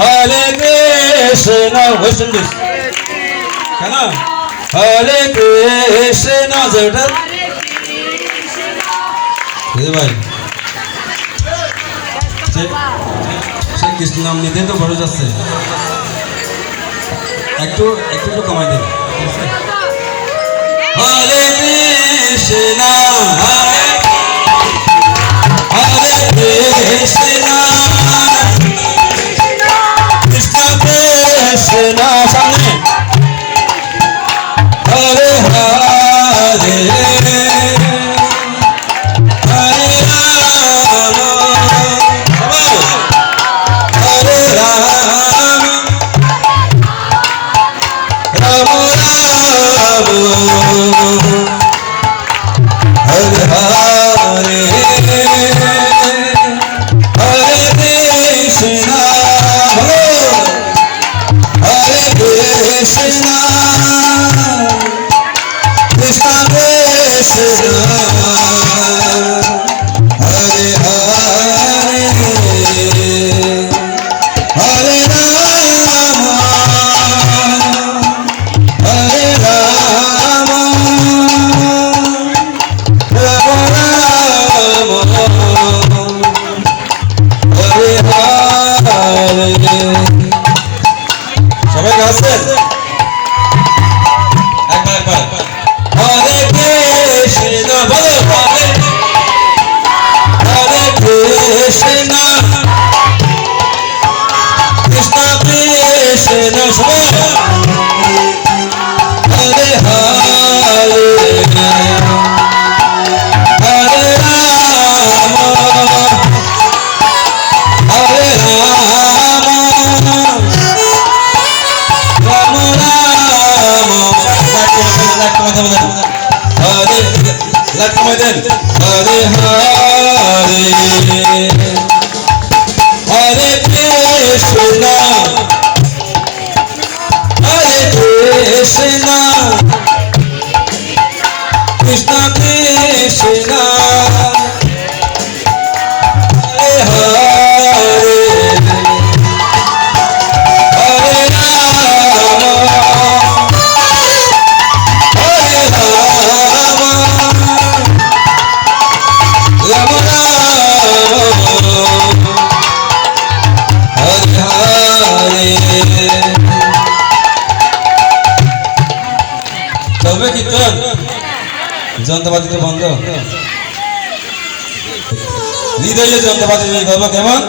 হরে Krishna West Indies কেন হরে কৃষ্ণ যেটা দিদি ভাই সে- সে কৃষ্ণ নাম নিতে তো বড় যাচ্ছে একটু একটু একটু কমাই দেবে হরে কৃষ্ণ কৃষ্ণ কৃষ্ণ হরে হরে হরে রাম। হরে রাম। রাম রাম। হরে লক্ষ্মণ হরে হরে। চলবে কীর্তন যন্ত্রপাতি তো বন্ধ। হৃদয়ে যন্ত্রপাতি করব কেমন?